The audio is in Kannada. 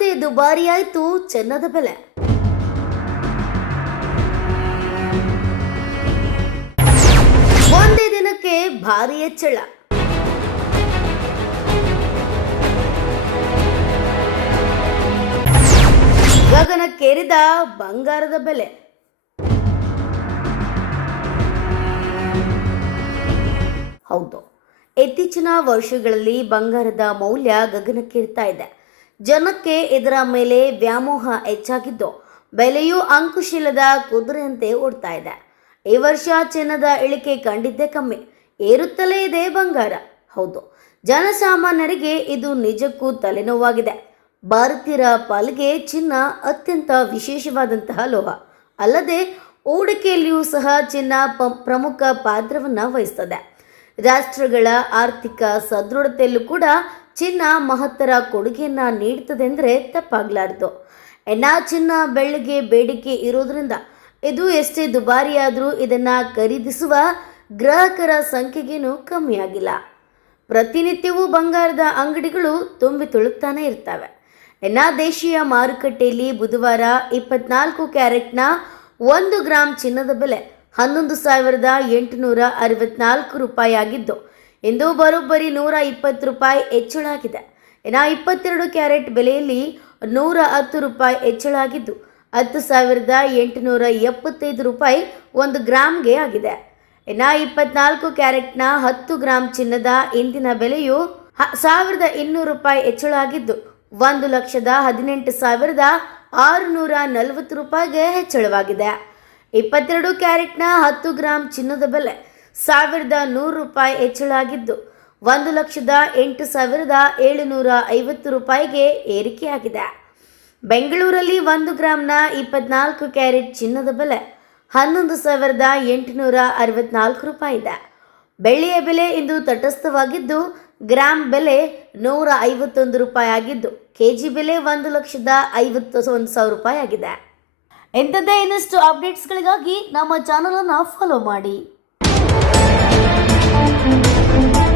ಮತ್ತೆ ದುಬಾರಿಯಾಯಿತು ಚೆನ್ನದ ಬೆಲೆ. ಒಂದೇ ದಿನಕ್ಕೆ ಭಾರಿ ಹೆಚ್ಚಳ. ಗಗನಕ್ಕೇರಿದ ಬಂಗಾರದ ಬೆಲೆ. ಹೌದು, ಇತ್ತೀಚಿನ ವರ್ಷಗಳಲ್ಲಿ ಬಂಗಾರದ ಮೌಲ್ಯ ಗಗನಕ್ಕೇರ್ತಾ ಇದೆ. ಜನಕ್ಕೆ ಇದರ ಮೇಲೆ ವ್ಯಾಮೋಹ ಹೆಚ್ಚಾಗಿದ್ದು, ಬೆಲೆಯೂ ಅಂಕುಶೀಲದ ಕುದುರೆಯಂತೆ ಓಡ್ತಾ ಇದೆ. ಈ ವರ್ಷ ಚಿನ್ನದ ಇಳಿಕೆ ಕಂಡಿದ್ದೇ ಕಮ್ಮಿ. ಏರುತ್ತಲೇ ಇದೆ ಬಂಗಾರ. ಹೌದು, ಜನಸಾಮಾನ್ಯರಿಗೆ ಇದು ನಿಜಕ್ಕೂ ತಲೆನೋವಾಗಿದೆ. ಭಾರತೀಯರ ಪಾಲಿಗೆ ಚಿನ್ನ ಅತ್ಯಂತ ವಿಶೇಷವಾದಂತಹ ಲೋಹ. ಅಲ್ಲದೆ, ಹೂಡಿಕೆಯಲ್ಲಿಯೂ ಸಹ ಚಿನ್ನ ಪ- ಪ್ರಮುಖ ಪಾತ್ರವನ್ನು ವಹಿಸ್ತದೆ. ರಾಷ್ಟ್ರಗಳ ಆರ್ಥಿಕ ಸದೃಢತೆಯಲ್ಲೂ ಕೂಡ ಚಿನ್ನ ಮಹತ್ತರ ಕೊಡುಗೆಯನ್ನು ನೀಡ್ತದೆ ಅಂದರೆ ತಪ್ಪಾಗಲಾರದು. ಎನ್ನ ಚಿನ್ನ ಬೆಳ್ಳಿಗೆ ಬೇಡಿಕೆ ಇರೋದ್ರಿಂದ ಇದು ಎಷ್ಟೇ ದುಬಾರಿಯಾದರೂ ಇದನ್ನು ಖರೀದಿಸುವ ಗ್ರಾಹಕರ ಸಂಖ್ಯೆಗೇನು ಕಮ್ಮಿಯಾಗಿಲ್ಲ. ಪ್ರತಿನಿತ್ಯವೂ ಬಂಗಾರದ ಅಂಗಡಿಗಳು ತುಂಬಿ ತುಳುಕ್ತಾನೆ ಇರ್ತವೆ. ಎನ್ನ ದೇಶೀಯ ಮಾರುಕಟ್ಟೆಯಲ್ಲಿ ಬುಧವಾರ ಇಪ್ಪತ್ನಾಲ್ಕು ಕ್ಯಾರೆಟ್ನ ಒಂದು ಗ್ರಾಂ ಚಿನ್ನದ ಬೆಲೆ ಹನ್ನೊಂದು ಸಾವಿರದ ಎಂಟುನೂರ ಅರವತ್ನಾಲ್ಕು ರೂಪಾಯಿ ಆಗಿದ್ದು ಇಂದು ಬರೋಬ್ಬರಿ ನೂರ ಇಪ್ಪತ್ತು ರೂಪಾಯಿ ಹೆಚ್ಚಳ ಆಗಿದೆ. ಇನ್ನು ಇಪ್ಪತ್ತೆರಡು ಕ್ಯಾರೆಟ್ ಬೆಲೆಯಲ್ಲಿ ನೂರ ಹತ್ತು ರೂಪಾಯಿ ಹೆಚ್ಚಳ ಆಗಿದ್ದು, ಹತ್ತು ಸಾವಿರದ ಎಂಟುನೂರ ಎಪ್ಪತ್ತೈದು ರೂಪಾಯಿ ಒಂದು ಗ್ರಾಮ್ಗೆ ಆಗಿದೆ. ಇನ್ನು ಇಪ್ಪತ್ನಾಲ್ಕು ಕ್ಯಾರೆಟ್ನ ಹತ್ತು ಗ್ರಾಮ್ ಚಿನ್ನದ ಇಂದಿನ ಬೆಲೆಯು ಸಾವಿರದ ಇನ್ನೂರು ರೂಪಾಯಿ ಹೆಚ್ಚಳ ಆಗಿದ್ದು, ಒಂದು ಲಕ್ಷದ ಹದಿನೆಂಟು ಸಾವಿರದ ಆರುನೂರ ನಲವತ್ತು ರೂಪಾಯಿಗೆ ಹೆಚ್ಚಳವಾಗಿದೆ. ಇಪ್ಪತ್ತೆರಡು ಕ್ಯಾರೆಟ್ನ ಹತ್ತು ಗ್ರಾಮ್ ಚಿನ್ನದ ಬೆಲೆ ಸಾವಿರದ ನೂರು ರೂಪಾಯಿ ಹೆಚ್ಚಳ ಆಗಿದ್ದು ಒಂದು ಲಕ್ಷದ ಎಂಟು ಸಾವಿರದ ಏಳುನೂರ ಐವತ್ತು ರೂಪಾಯಿಗೆ ಏರಿಕೆಯಾಗಿದೆ. ಬೆಂಗಳೂರಲ್ಲಿ ಒಂದು ಗ್ರಾಂನ ಇಪ್ಪತ್ನಾಲ್ಕು ಕ್ಯಾರೆಟ್ ಚಿನ್ನದ ಬೆಲೆ, ಹನ್ನೊಂದು ಸಾವಿರದ ಎಂಟುನೂರ ಅರವತ್ನಾಲ್ಕು ರೂಪಾಯಿ ಇದೆ. ಬೆಳ್ಳಿಯ ಬೆಲೆ ಇಂದು ತಟಸ್ಥವಾಗಿದ್ದು, ಗ್ರಾಂ ಬೆಲೆ ನೂರ ಐವತ್ತೊಂದು ರೂಪಾಯಿ ಆಗಿದ್ದು ಕೆ ಜಿ ಬೆಲೆ ಒಂದು ಲಕ್ಷದ ಐವತ್ತು ಒಂದು ಸಾವಿರ ರೂಪಾಯಿ ಆಗಿದೆ ಇಂಥದ್ದೇ ಇನ್ನಷ್ಟು ಅಪ್ಡೇಟ್ಸ್ಗಳಿಗಾಗಿ ನಮ್ಮ ಚಾನಲನ್ನು ಫಾಲೋ ಮಾಡಿ. Thank you.